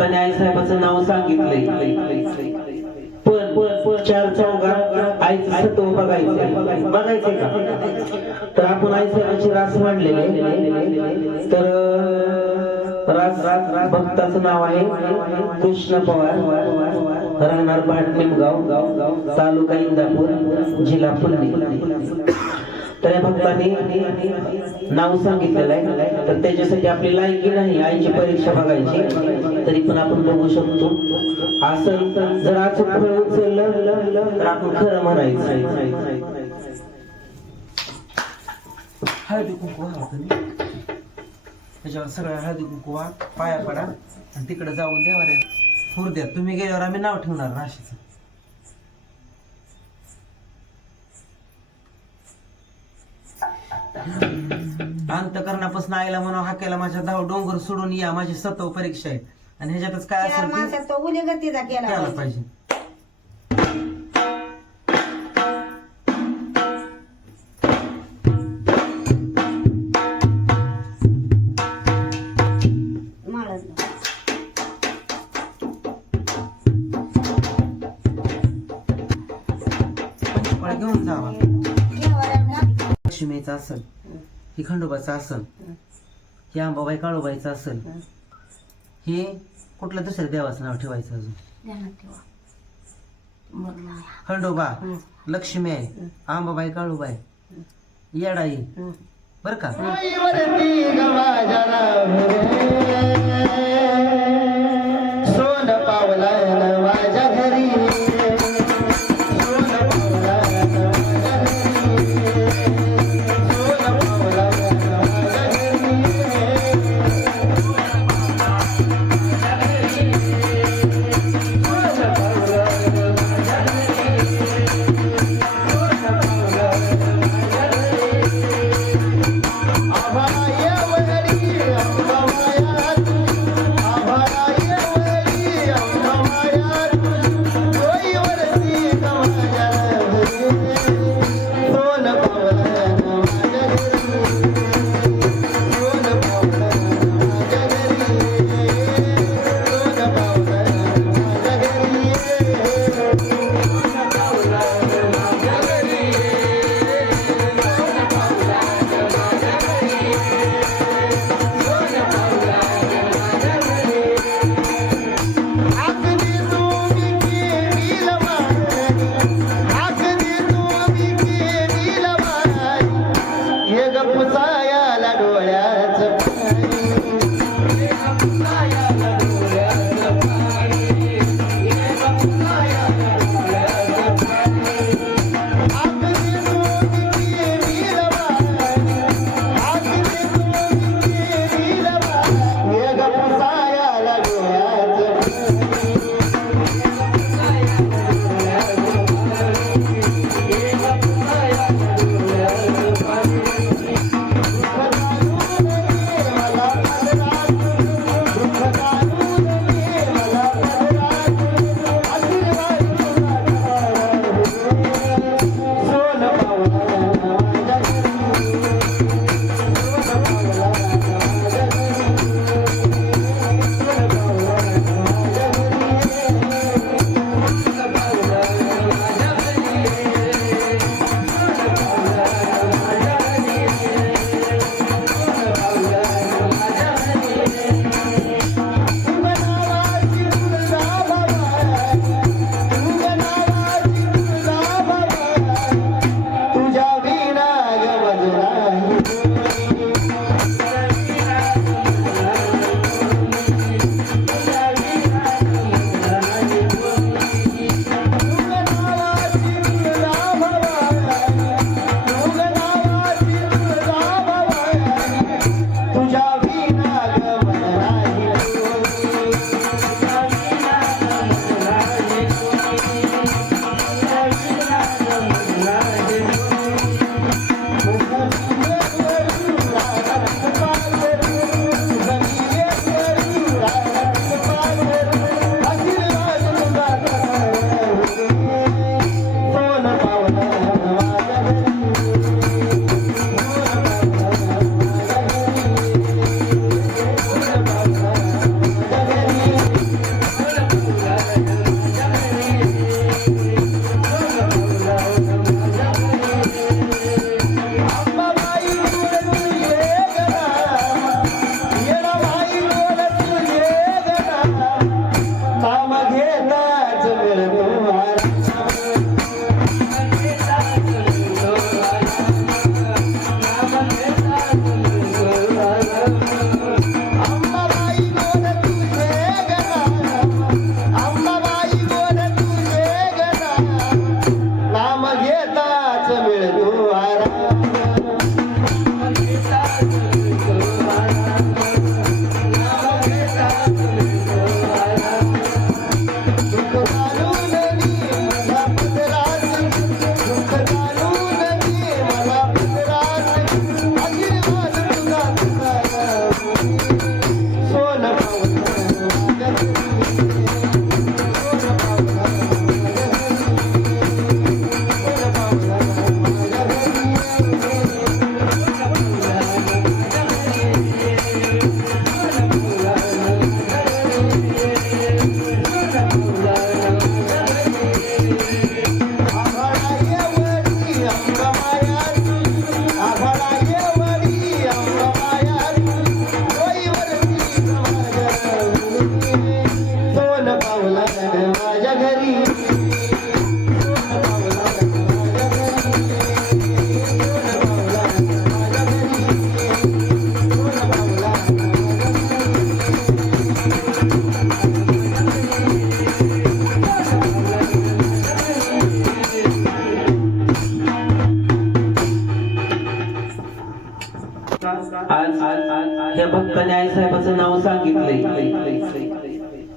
भक्ताने आई साहेबाचं नाव सांगितलंय. पण पण चार चौघात आईचं सत्व बघायचं बघायचं का? तर आपण आई साहेबांची रास मांडलेली तर अं, रास रास भक्ताचं नाव आहे कृष्ण पवार राहणार भाट निमगाव तालुका इंदापूर जिल्हा पुणे. तर या भक्तांनी नाव सांगितलेलं आहे. तर त्याच्यासाठी आपली लायकी नाही आईची परीक्षा बघायची. तरी पण आपण बघू शकतो. असं जर अचूक फळ उचललं तर आपण खरं म्हणायचं. हळदी कुंकू त्याच्यावर सगळं हळदी कुंकू पाया पडा. आणि तिकडे जाऊन द्या बरे फुर द्या. तुम्ही गेल्यावर आम्ही नाव ठेवणार राशीचं अंतकरणापासून आईला म्हणून हाकेला माझ्या धाव डोंगर सोडून या माझी सतव परीक्षा आहे आणि ह्याच्यातच काय चार असेल ते माणसात तो उली गतीचा केला पाहिजे. पाहिजे माळच नाही. पंचफळ घेऊन जावा लक्ष्मीचं असल ही खंडोबाचं असल. ही अंबाबाई काळूबाईचं असल. हे कुठल्या दुसऱ्या देवाचं नाव ठेवायचं अजून. खंडोबा. लक्ष्मी आहे आंबाबाई काळूबाई येडाई. हं. बर का? Yeah. आज या भक्त न्याय साहेबाचं नाव सांगितलंय.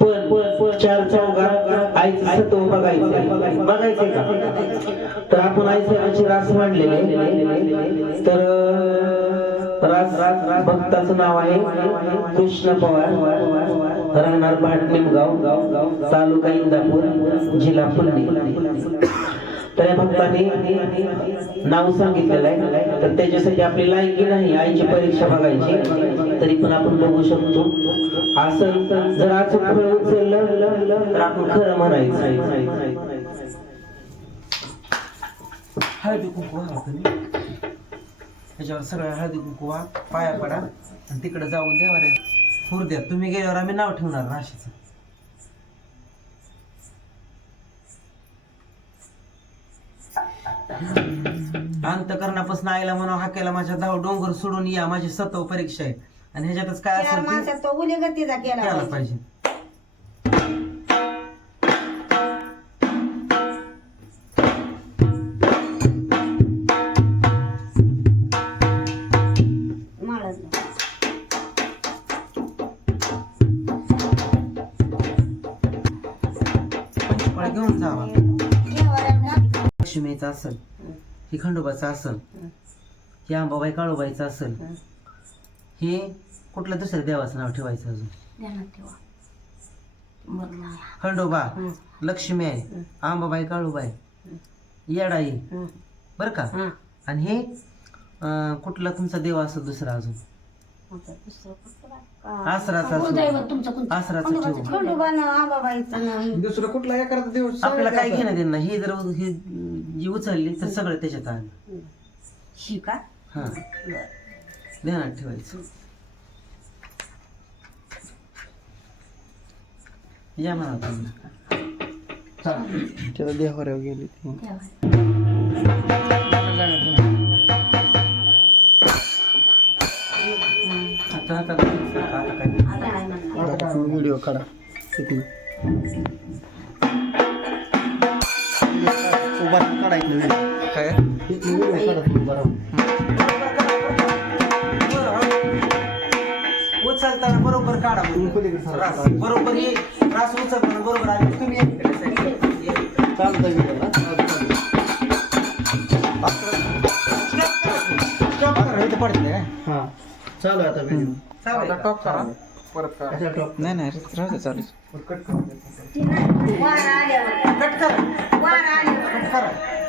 पण पण चार आईचं सत्व बघायचं का? तर आपण आई साहेबांची रास मांडलेली. तर रास रास रास भक्ताचं नाव आहे कृष्ण पवार. राहणार भाट निमगाव तालुका इंदापूर जिल्हा पुणे. तर भक्ताने नाव सांगितलेलं आहे. तर त्याच्यासाठी आपली लायकी नाही आईची परीक्षा बघायची. तरी पण आपण बघू शकतो. असं जर असं फळ उचललं तर आपण खरं म्हणायचं. हळदी कुंकू त्याच्यावर सगळं हळदी कुंकू पाया पडा. आणि तिकडे जाऊन द्या बरे फुर द्या. तुम्ही गेल्यावर आम्ही नाव ठेवणार राशीचं अंतकरणापासून आईला म्हणा हाकेला माझ्या धाव डोंगर सोडून या माझी सतव परीक्षा आहे आणि ह्याच्यातच काय चार असेल ते माणसात तो उली गतीचा केला. पाहिजे खंडोबाचं असल हे अंबाबाई काळूबाईचं असल हे कुठल्या दुसऱ्या देवाचं नाव ठेवायचं अजून? ध्यानात ठेवा. खंडोबा. लक्ष्मी आहे अंबाबाई काळूबाई येडाई. हं. बर का. आणि हे अं, कुठला तुमचा देव असं दुसरा अजून? आता दुसरं कुठलं काय? का- आसराचा असू. आसराचं ठेवू. खंडोबानं आबाबाईचं नाव. दुसरं कुठला एखादा दिवस आपल्याला काय घेणं देणं नाही. हे जर हे जी उचलली तर सगळं त्याच्यात आलं ही का हा बरं. ध्यानात ठेवायचं या म्हणा तुम्ही त्याला देवाऱ्यावर गेली ती. आता आता आता काय आता काय म्हणणार व्हिडिओ काढा तिथनं काढायचं. व्हिडिओ काय? काढा तुम्ही बरोबर उचलताना बरोबर काढा तुम्ही पलीकडे सरका. रास. बरोबर हे रास उचलताना बरोबर आली. तुम्ही side ला. चालतं हा. चालू आहे आता व्हिडिओ चालेल का? कशा टॉप नाही नाही राहू दे चालू ती नाही. वार आल्यावर. कट करा. वार आल्यावर. कट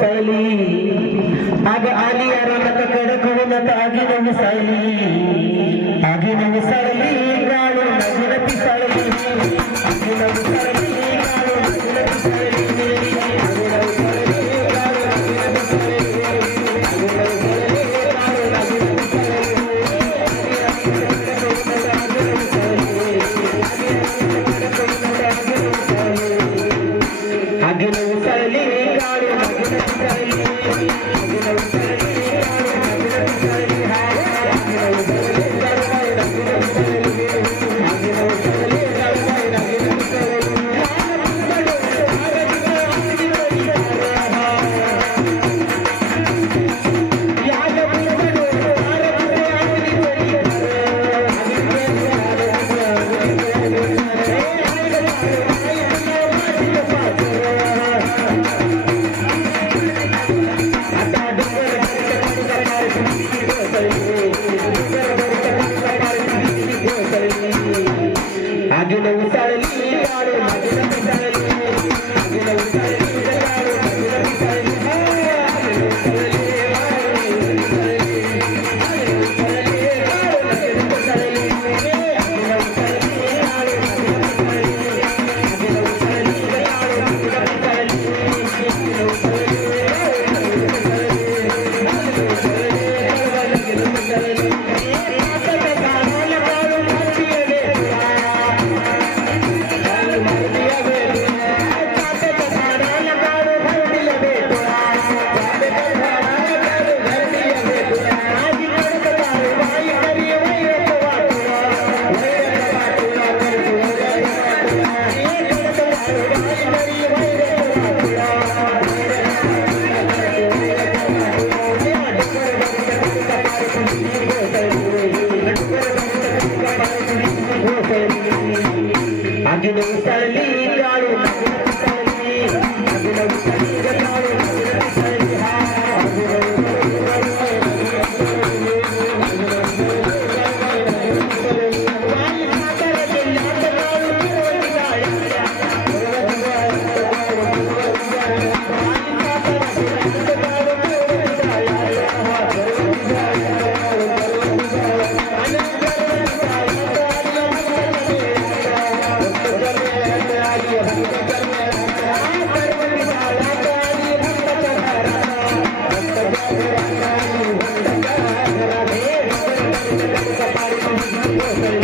ಸೈಲಿ ಆಗ ಆಲಿ ಅರಮತ ಕಡಕುಣತ ಆಗಿ ನಮ್ಮ ಸೈಲಿ ಆಗಿ ನಮ್ಮ ಸೈಲಿ ಕಾಳು ನಗುರತಿ ಸೈಲಿ ಆಗಿ ನಮ್ಮ Jude, we sell West.